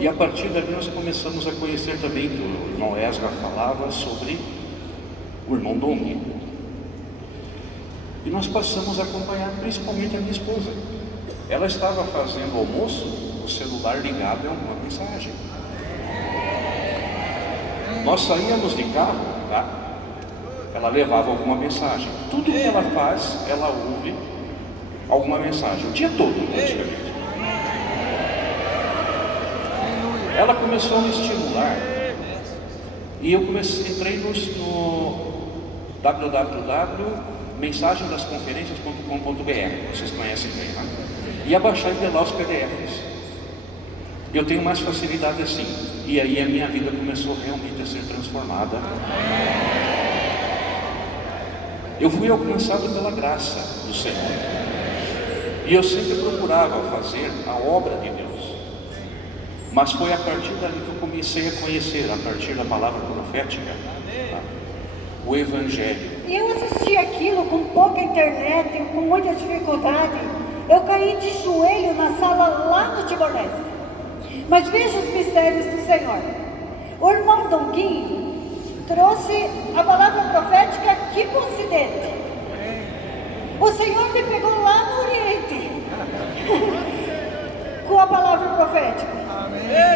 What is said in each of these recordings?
E a partir dali nós começamos a conhecer também que o irmão Esra falava sobre o irmão Dong. E nós passamos a acompanhar principalmente a minha esposa. Ela estava fazendo almoço, o celular ligado é uma mensagem. Nós saíamos de carro, tá? Ela levava alguma mensagem. Tudo que ela faz, ela ouve alguma mensagem, o dia todo, praticamente. Ela começou a me estimular e eu entrei no www.mensagemdasconferencias.com.br, vocês conhecem bem, né? E a baixar e ler lá os PDFs. Eu tenho mais facilidade assim. E aí a minha vida começou realmente a ser transformada. Eu fui alcançado pela graça do Senhor. E eu sempre procurava fazer a obra de Deus. Mas foi a partir dali que eu comecei a conhecer, a partir da palavra profética, tá? O Evangelho. E eu assisti aquilo com pouca internet, com muita dificuldade. Eu caí de joelho na sala lá no Timor-Leste. Mas veja os mistérios do Senhor. O irmão Donguinho trouxe a palavra profética aqui para o Ocidente. O Senhor me pegou lá no Oriente com a palavra profética.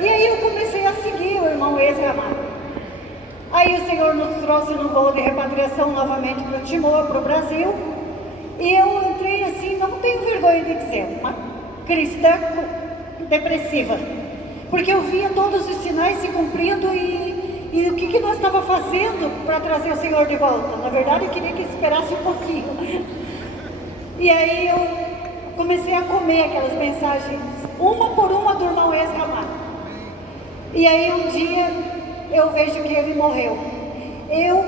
E aí eu comecei a seguir o irmão Esra Amado. Aí o Senhor nos trouxe no voo de repatriação novamente para o Timor, para o Brasil. E eu entrei assim, não tenho vergonha de dizer, uma cristã depressiva. Porque eu via todos os sinais se cumprindo e o que nós estávamos fazendo para trazer o Senhor de volta. Na verdade eu queria que ele esperasse um pouquinho. E aí eu comecei a comer aquelas mensagens, uma por uma do irmão Esra Amado. E aí um dia eu vejo que ele morreu. Eu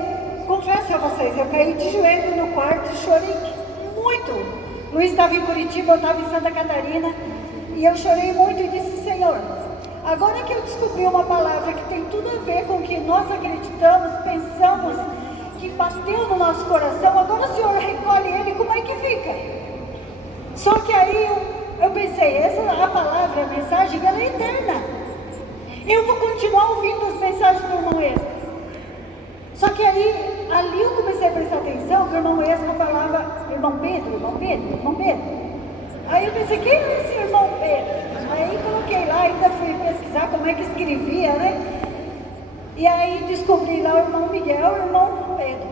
confesso a vocês, eu caí de joelho no quarto e chorei muito. Luiz estava em Curitiba, eu estava em Santa Catarina. E eu chorei muito e disse: Senhor, agora que eu descobri uma palavra que tem tudo a ver com o que nós acreditamos, pensamos, que bateu no nosso coração, agora o Senhor recolhe ele, como é que fica? Só que aí eu pensei, a palavra, a mensagem, ela é eterna. Eu vou continuar ouvindo as mensagens do irmão Esra. Só que aí, ali eu comecei a prestar atenção, que o irmão Esra falava, irmão Pedro. Aí eu pensei, quem é esse irmão Pedro? Aí coloquei lá, ainda fui pesquisar como é que escrevia, né? E aí descobri lá o irmão Miguel e o irmão Pedro.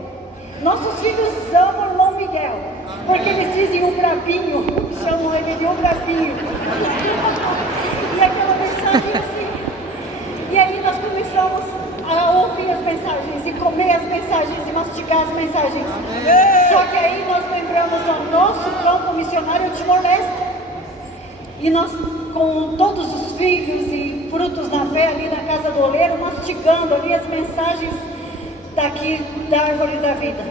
Nossos filhos amam o irmão Miguel, porque eles dizem um brabinho, chamam ele de um brabinho. E aquela mensagem assim. E aí nós começamos a ouvir as mensagens, e comer as mensagens, e mastigar as mensagens. Só que aí nós lembramos do nosso campo missionário Timor-Leste. E nós, com todos os filhos e frutos da fé ali na casa do oleiro, mastigando ali as mensagens daqui da árvore da vida.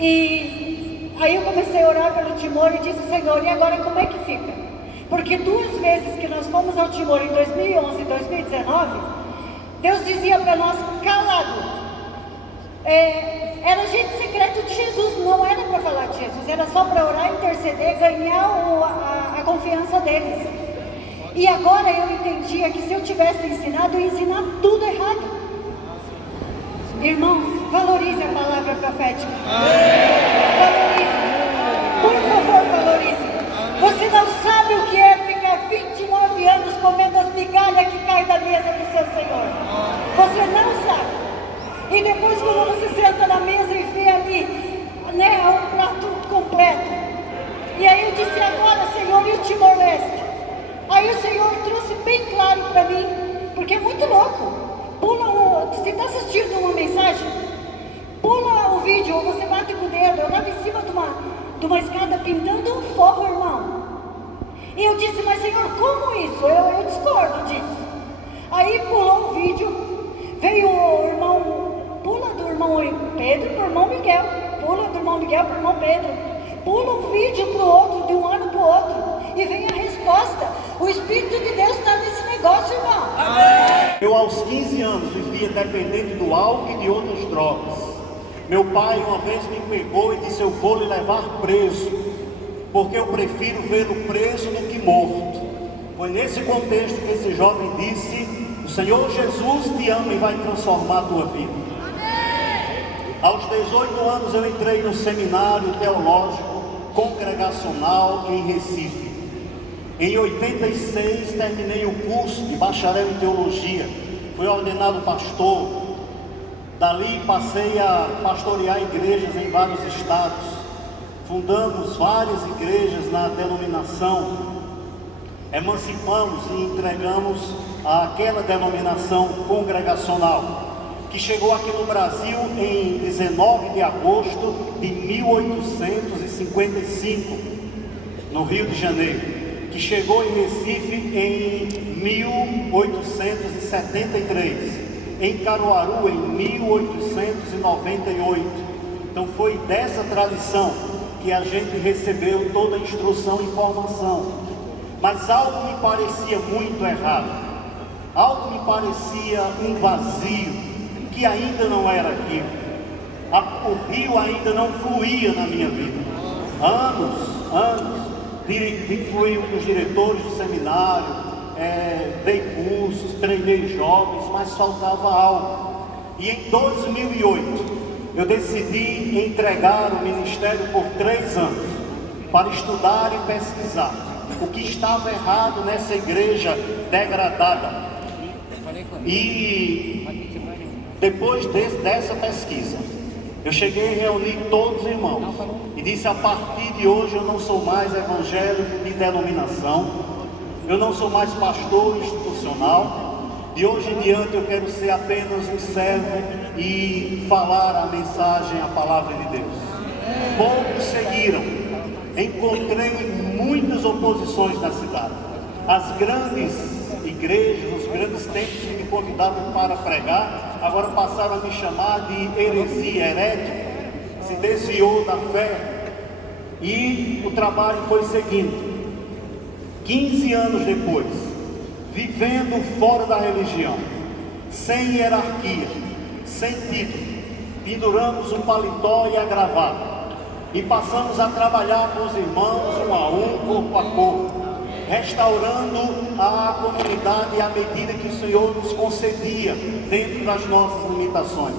E aí eu comecei a orar pelo Timor e disse: Senhor, e agora como é que fica? Porque 2 vezes que nós fomos ao Timor, em 2011 e 2019, Deus dizia para nós, calado. Era agente secreto de Jesus, não era para falar de Jesus, era só para orar, interceder, ganhar a confiança deles. E agora eu entendia que se eu tivesse ensinado, eu ia ensinar tudo errado. Irmãos, valorize a palavra profética. Valorize. Por favor, valorize. Você não sabe o que é ficar 29 anos comendo as migalhas que caem da mesa do seu Senhor. Você não sabe. E depois quando você senta na mesa e vê ali, né, um prato completo. E aí eu disse: agora, Senhor, e o Timor-Leste? Aí o Senhor trouxe bem claro para mim, porque é muito louco. Você está assistindo uma mensagem, pula o vídeo, ou você bate com o dedo. Eu estava em cima de uma escada pintando um forro, irmão. E eu disse: mas Senhor, como isso? Eu discordo disso. Aí pulou o vídeo, veio o irmão, pula do irmão Pedro para o irmão Miguel, pula do irmão Miguel para o irmão Pedro, pula um vídeo para o outro, de um ano para o outro, e vem a resposta. O Espírito de Deus está nesse negócio, irmão. Amém. Eu aos 15 anos vivia dependente do álcool e de outras drogas. Meu pai uma vez me pegou e disse: eu vou lhe levar preso, porque eu prefiro vê-lo preso do que morto. Foi Foi nesse contexto que esse jovem disse: o Senhor Jesus te ama e vai transformar a tua vida. Aos 18 anos eu entrei no seminário teológico congregacional em Recife. Em 86 terminei o curso de bacharel em teologia, fui ordenado pastor. Dali passei a pastorear igrejas em vários estados. Fundamos várias igrejas na denominação, emancipamos e entregamos àquela denominação congregacional, que chegou aqui no Brasil em 19 de agosto de 1855, no Rio de Janeiro, que chegou em Recife em 1873, em Caruaru em 1898. Então foi dessa tradição que a gente recebeu toda a instrução e formação. Mas algo me parecia muito errado, algo me parecia um vazio, que ainda não era aquilo. O rio ainda não fluía na minha vida. Anos, fui um dos diretores do seminário, dei cursos, treinei jovens, mas faltava algo. E em 2008, eu decidi entregar o ministério por 3 anos, para estudar e pesquisar o que estava errado nessa igreja degradada. E depois dessa pesquisa, eu cheguei a reunir todos os irmãos e disse: a partir de hoje eu não sou mais evangélico de denominação, eu não sou mais pastor institucional, de hoje em diante eu quero ser apenas um servo e falar a mensagem, a palavra de Deus. Poucos seguiram, encontrei muitas oposições na cidade. As grandes igrejas, os grandes templos que me convidavam para pregar, agora passaram a me chamar de heresia, herético, se desviou da fé. E o trabalho foi seguindo. 15 anos depois, vivendo fora da religião, sem hierarquia, sem título, penduramos um paletó e a gravata e passamos a trabalhar com os irmãos, um a um, corpo a corpo, restaurando a comunidade à medida que o Senhor nos concedia dentro das nossas limitações.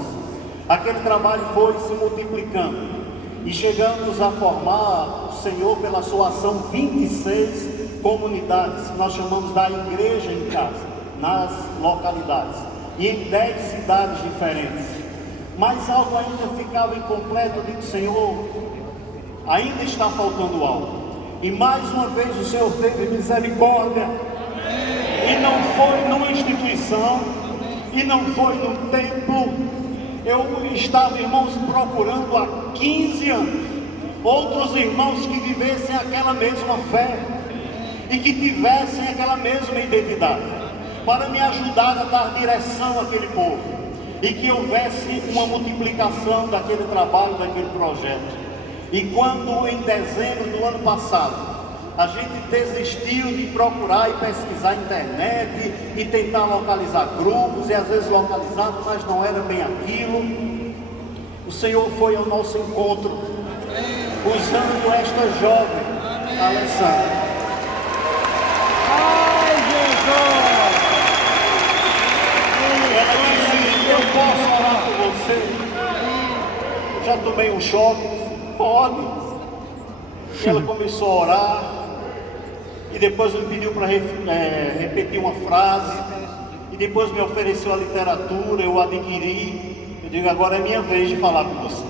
Aquele trabalho foi se multiplicando e chegamos a formar, o Senhor pela sua ação, 26 comunidades, que nós chamamos da igreja em casa, nas localidades, e em 10 cidades diferentes. Mas algo ainda ficava incompleto. Eu digo: Senhor, ainda está faltando algo. E mais uma vez o Senhor teve misericórdia. E não foi numa instituição, e não foi num templo. Eu estava, irmãos, procurando há 15 anos outros irmãos que vivessem aquela mesma fé e que tivessem aquela mesma identidade, para me ajudar a dar direção àquele povo, e que houvesse uma multiplicação daquele trabalho, daquele projeto. E quando em dezembro do ano passado a gente desistiu de procurar e pesquisar na internet e tentar localizar grupos, e às vezes localizado, mas não era bem aquilo, o Senhor foi ao nosso encontro, usando esta jovem, Alessandra. Ela disse: eu posso orar por você? Já tomei um choque. Pode. E ela começou a orar, e depois me pediu para repetir uma frase, e depois me ofereceu a literatura, eu adquiri. Eu digo: agora é minha vez de falar com você.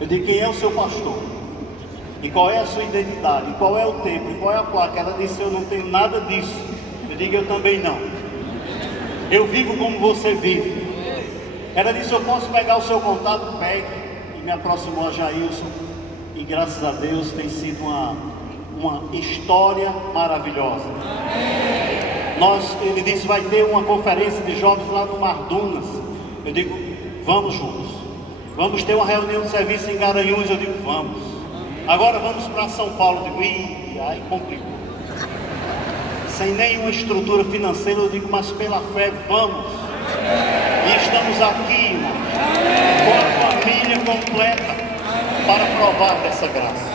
Eu digo: quem é o seu pastor? E qual é a sua identidade? E qual é o templo? E qual é a placa? Ela disse: eu não tenho nada disso. Eu digo: eu também não. Eu vivo como você vive. Ela disse: eu posso pegar o seu contato? Pegue. Me aproximou a Jailson, e graças a Deus tem sido uma história maravilhosa. Ele disse: vai ter uma conferência de jovens lá no Mardunas. Eu digo: vamos juntos. Vamos ter uma reunião de serviço em Garanhuns. Eu digo: vamos. Agora vamos para São Paulo. Eu digo: aí complicou. Sem nenhuma estrutura financeira, eu digo: mas pela fé vamos. E estamos aqui, irmãos, com a família completa, para provar dessa graça.